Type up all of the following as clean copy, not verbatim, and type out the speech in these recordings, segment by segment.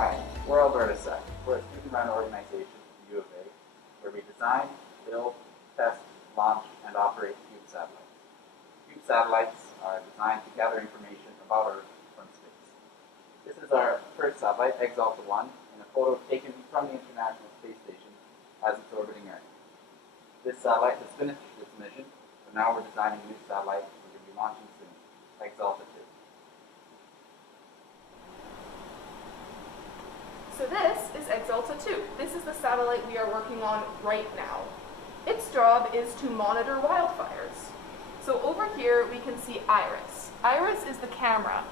Hi, we're Alberta Set. We're a student-run organization at the U of A where we design, build, test, launch, and operate CUBE satellites. CUBE satellites are designed to gather information about Earth from space. This is our first satellite, Exalta 1, and a photo taken from the International Space Station as it's orbiting Earth. This satellite has finished its mission, so now we're designing a new satellite we're going to be launching soon, Exalta 2. So this is Exalta 2. This is the satellite we are working on right now. Its job is to monitor wildfires. So over here we can see IRIS. IRIS is the camera.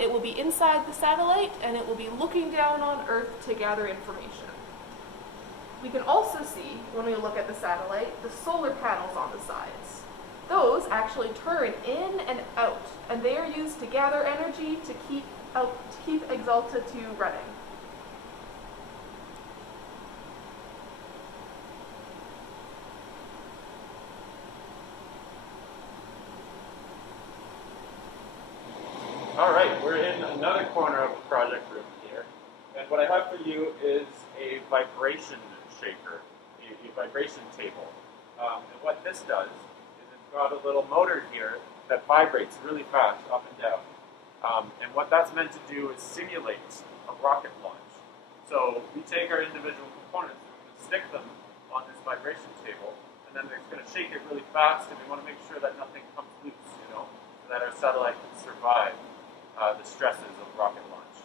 It will be inside the satellite and it will be looking down on Earth to gather information. We can also see, when we look at the satellite, the solar panels on the sides. Those actually turn in and out, and they are used to gather energy to keep Exalta 2 running. Alright, we're in another corner of the project room here, and what I have for you is a vibration shaker, a vibration table. And what this does is it's got a little motor here that vibrates really fast up and down. And what that's meant to do is simulate a rocket launch. So we take our individual components and we're going to stick them on this vibration table, and then it's going to shake it really fast, and we want to make sure that nothing comes loose, so that our satellite can survive the stresses of rocket launch.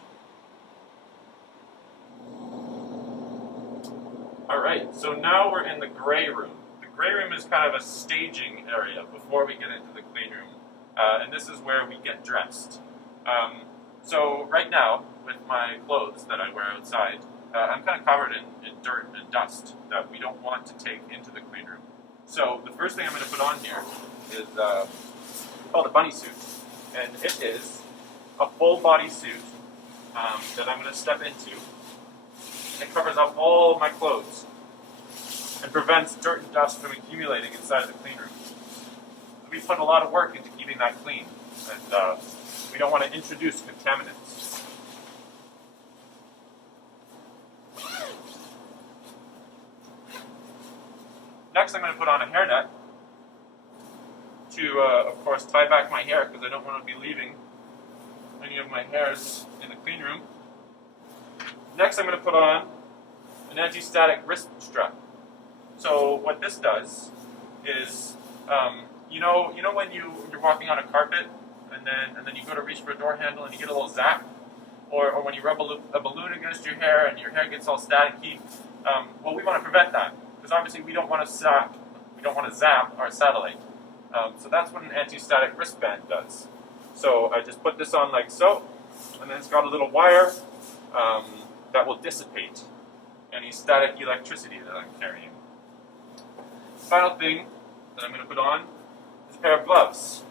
Alright, so now we're in the gray room. The gray room is kind of a staging area before we get into the clean room. And this is where we get dressed. So right now, with my clothes that I wear outside, I'm kind of covered in dirt and dust that we don't want to take into the clean room. So the first thing I'm going to put on here is called a bunny suit. And it is a full body suit that I'm going to step into. It covers up all my clothes and prevents dirt and dust from accumulating inside the clean room. We put a lot of work into keeping that clean, and we don't want to introduce contaminants. Next, I'm going to put on a hairnet to, of course, tie back my hair because I don't want to be leaving any of my hairs in the clean room. Next, I'm going to put on an anti-static wrist strap. So what this does is, you know when you're walking on a carpet and then you go to reach for a door handle and you get a little zap, or when you rub a balloon against your hair and your hair gets all staticky. Well, we want to prevent that because obviously we don't want to zap our satellite. So that's what an anti-static wristband does. So I just put this on like so, and then it's got a little wire that will dissipate any static electricity that I'm carrying. Final thing that I'm going to put on is a pair of gloves.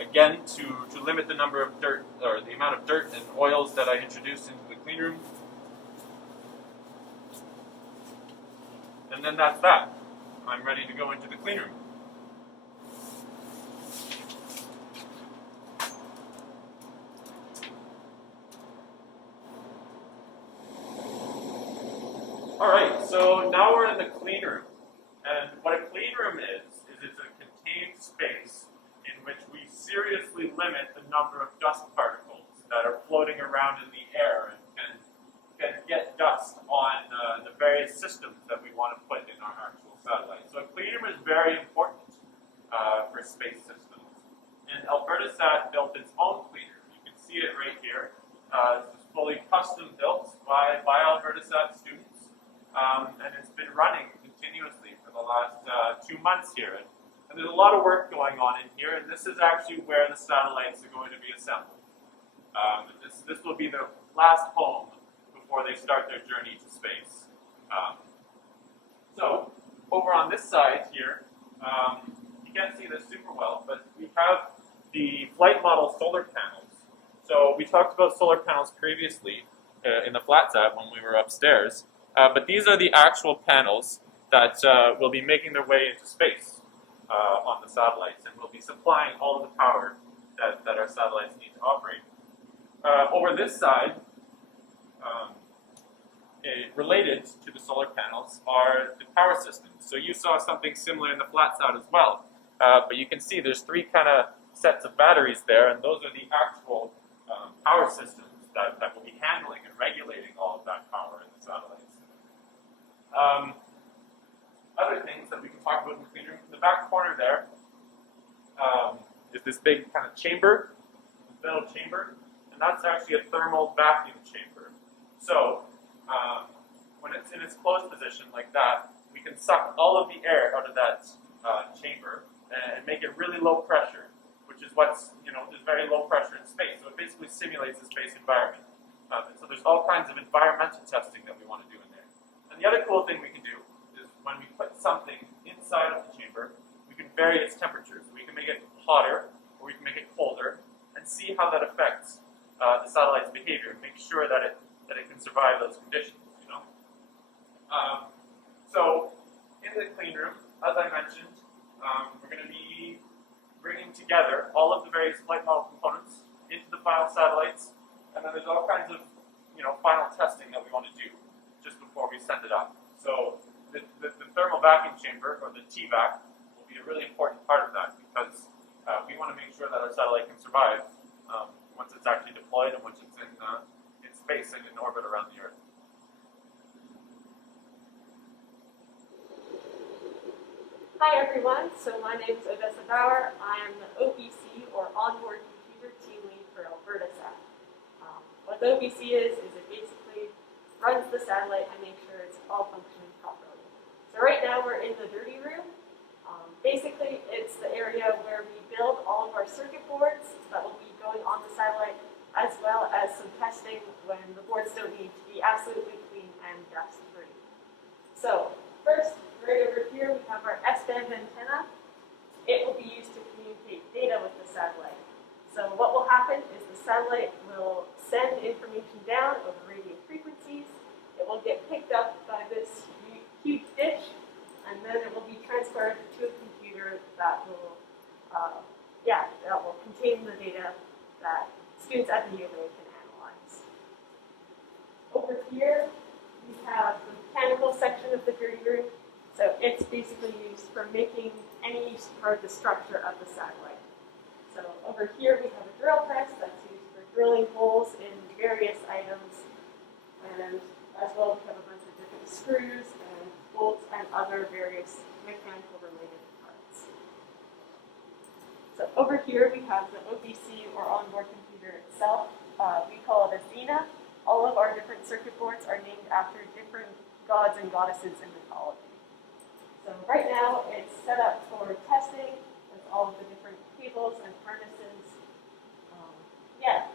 Again, to limit the number of dirt, or the amount of dirt and oils that I introduce into the clean room. And then that's that. I'm ready to go into the clean room. Alright, so now we're in the clean room. And what a clean room is it's a contained space in which we seriously limit the number of dust particles that are floating around in the air and can get dust on the various systems that we want to put in our actual satellite. So a clean room is very important for space systems. And Alberta Sat built its own clean room. You can see it right here. This is fully custom built by Alberta Sat students. And it's been running continuously for the last 2 months here. And there's a lot of work going on in here, and this is actually where the satellites are going to be assembled. This will be their last home before they start their journey to space. So, over on this side here, you can't see this super well, but we have the flight model solar panels. So we talked about solar panels previously in the FlatSat when we were upstairs. But these are the actual panels that will be making their way into space on the satellites and will be supplying all of the power that our satellites need to operate. Over this side, related to the solar panels are the power systems. So you saw something similar in the flat side as well. But you can see there's three kind of sets of batteries there, and those are the actual power systems that will be handling and regulating all of that power in the satellites. Other things that we can talk about in the clean room, in the back corner there is this big kind of chamber, this metal chamber, and that's actually a thermal vacuum chamber. So when it's in its closed position like that, we can suck all of the air out of that chamber and make it really low pressure, which is what's, there's very low pressure in space. So it basically simulates the space environment. And so there's all kinds of environmental testing that we want to do in there. And the other cool thing we can do is when we put something inside of the chamber, we can vary its temperature. So we can make it hotter or we can make it colder and see how that affects the satellite's behavior and make sure that it can survive those conditions. So in the clean room, as I mentioned, we're going to be bringing together all of the various flight model components into the final satellites, and then there's all kinds of final testing that we want to do just before we send it up. So the thermal vacuum chamber, or the TVAC, will be a really important part of that because we want to make sure that our satellite can survive once it's actually deployed and once it's in space and in orbit around the Earth. Hi everyone, so my name is Odessa Bauer. I am the OBC, or Onboard Computer Team Lead for Alberta Sat. What the OBC is it basically runs the satellite and makes sure it's all functioning properly. So right now we're in the dirty room. Basically it's the area where we build all of our circuit boards that will be going on the satellite, as well as some testing when the boards don't need to be absolutely clean and dust-free. So first, right over here, we have our S-band antenna. It will be used to communicate data with the satellite. So what will happen is the satellite will send information down over radio frequencies. It will get picked up by this huge dish, and then it will be transferred to a computer that will, contain the data that students at the UVA can analyze. Over here, we have the mechanical section of the dirty room. So it's basically used for making any part of the structure of the satellite. So over here we have a drill press that's used for drilling holes in various items, and as well we have a bunch of different screws and bolts and other various mechanical related parts. So over here we have the OBC, or onboard computer itself. We call it a Xena. All of our different circuit boards are named after different gods and goddesses in mythology. So right now it's set up for testing with all of the different cables and harnesses.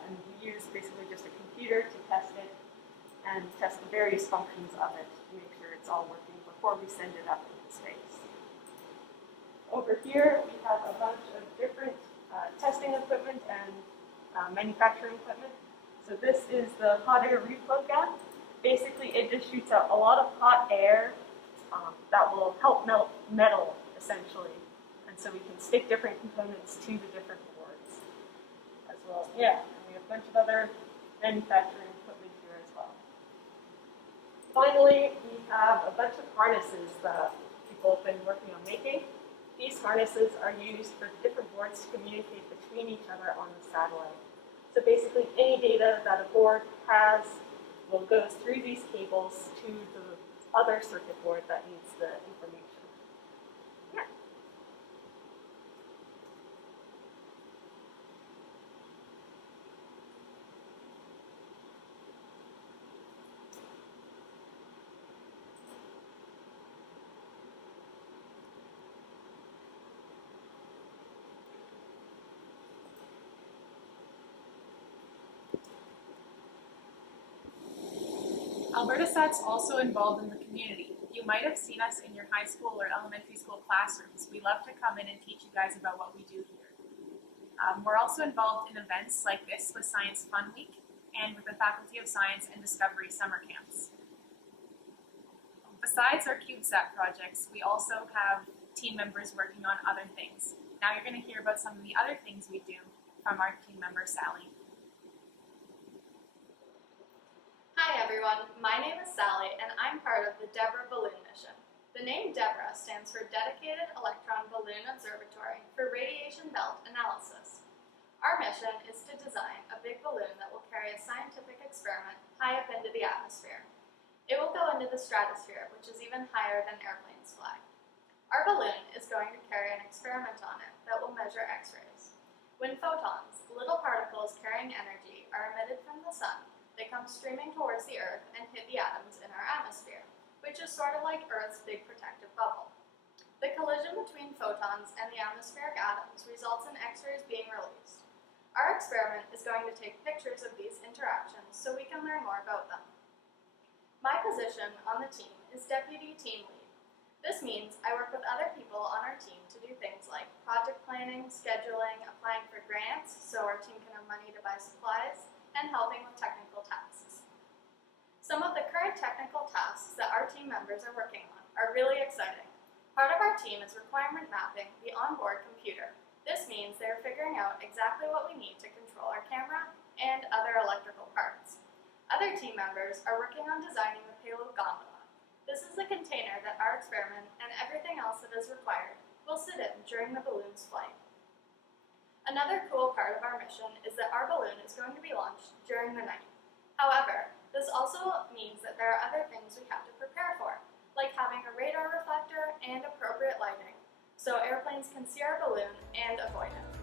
And we use basically just a computer to test it and test the various functions of it to make sure it's all working before we send it up into space. Over here we have a bunch of different testing equipment and manufacturing equipment. So this is the hot air reflow gun. Basically it just shoots out a lot of hot air that will help melt metal, essentially. And so we can stick different components to the different boards as well. And we have a bunch of other manufacturing equipment here as well. Finally, we have a bunch of harnesses that people have been working on making. These harnesses are used for different boards to communicate between each other on the satellite. So basically any data that a board has will go through these cables to the other circuit board that needs the information. Alberta Sat's also involved in the community. You might have seen us in your high school or elementary school classrooms. We love to come in and teach you guys about what we do here. We're also involved in events like this with Science FUNweek and with the Faculty of Science and Discovery summer camps. Besides our CubeSat projects, we also have team members working on other things. Now you're going to hear about some of the other things we do from our team member, Sally. Hi everyone, my name is Sally and I'm part of the Deborah Mission. The name Deborah stands for Dedicated Electron Balloon Observatory for Radiation Belt Analysis. Our mission is to design a big balloon that will carry a scientific experiment high up into the atmosphere. It will go into the stratosphere, which is even higher than airplanes fly. Our balloon is going to carry an experiment on it that will measure X-rays. When photons, little particles carrying energy, are emitted from the sun, they come streaming towards the Earth and hit the atoms in our atmosphere, which is sort of like Earth's big protective bubble. The collision between photons and the atmospheric atoms results in X-rays being released. Our experiment is going to take pictures of these interactions so we can learn more about them. My position on the team is Deputy Team Lead. This means I work with other people on our team to do things like project planning, scheduling, applying for grants so our team can have money to buy supplies, and helping with technical tasks. Some of the current technical tasks that our team members are working on are really exciting. Part of our team is requirement mapping the onboard computer. This means they're figuring out exactly what we need to control our camera and other electrical parts. Other team members are working on designing the payload gondola. This is the container that our experiment and everything else that is required will sit in during the balloon's flight. Another cool part of our mission is that our balloon is going to be launched during the night. However, this also means that there are other things we have to prepare for, like having a radar reflector and appropriate lighting, so airplanes can see our balloon and avoid it.